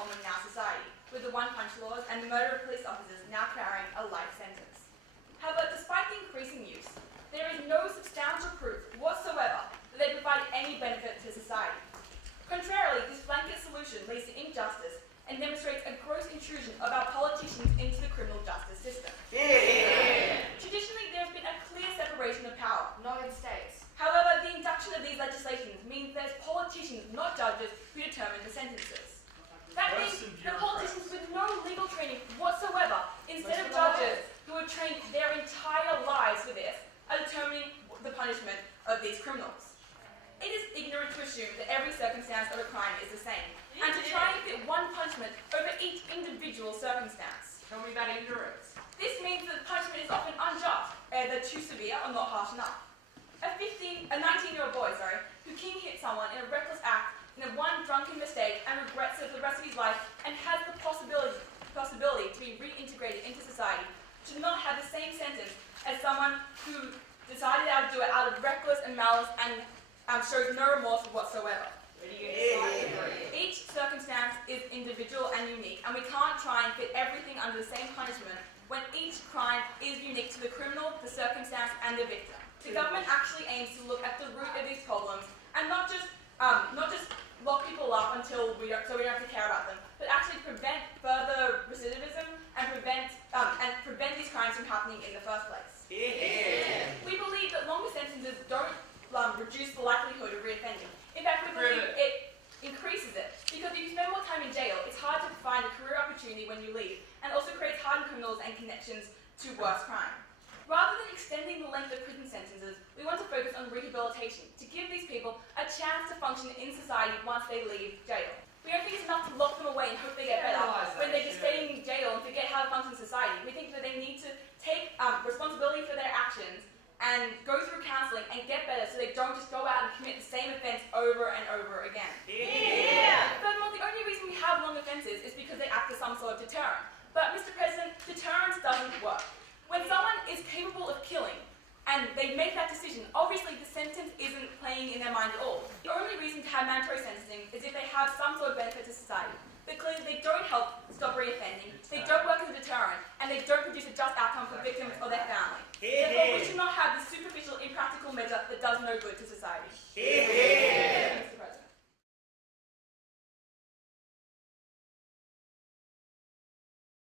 common in our society, with the one-punch laws and the murder of police officers now carrying a life sentence. However, despite the increasing use, there is no substantial proof whatsoever that they provide any benefit to society. Contrarily, this blanket solution leads to injustice and demonstrates a gross intrusion of our politicians into the criminal justice system. Yeah. Traditionally, there has been a clear separation of power. Not in states. However, the induction of these legislations means there's politicians, not judges, who determine the sentences. That means the politicians with no legal training whatsoever, instead of judges who have trained their entire lives for this, are determining the punishment of these criminals. It is ignorant to assume that every circumstance of a crime is the same, and to try and fit one punishment over each individual circumstance. Tell me about ignorance. This means that the punishment is often unjust, either too severe or not harsh enough. A 19-year-old boy, who king hit someone in a reckless act in a one drunken mistake and regrets it for the rest of his life and has the possibility to be reintegrated into society should not have the same sentence as someone who decided how to do it out of reckless and malice and shows no remorse whatsoever. Each circumstance is individual and unique, and we can't try and fit everything under the same punishment when each crime is unique to the criminal, the circumstance, and the victim. The government actually aims to look at the root of these problems and not just lock people up so we don't have to care about them, but actually prevent further recidivism and prevent these crimes from happening in the first place. Yeah. We believe that longer sentences don't reduce the likelihood of reoffending. In fact, we believe it increases it, because if you spend more time in jail, it's hard to find a career opportunity when you leave, and also creates hardened criminals and connections to worse crime. Rather than extending the length of prison sentences, we want to focus on rehabilitation, to give these people a chance to function in society once they leave jail. We don't think it's enough to lock them away and hope they get better when they just stay in jail and forget how to function in society. We think that they need to take responsibility for their actions and go through counselling and get better so they don't just go out and commit the same offence over and over again. Yeah. Furthermore, the only reason we have long offences is because they act as some sort of deterrent. But, Mr. President, deterrence doesn't work. When someone is capable of killing and they make that decision, obviously the sentence isn't playing in their mind at all. The only reason to have mandatory sentencing is if they have some sort of benefit to society. But clearly they don't help stop reoffending, they don't work as a deterrent, and they don't produce a just outcome for victims or their family.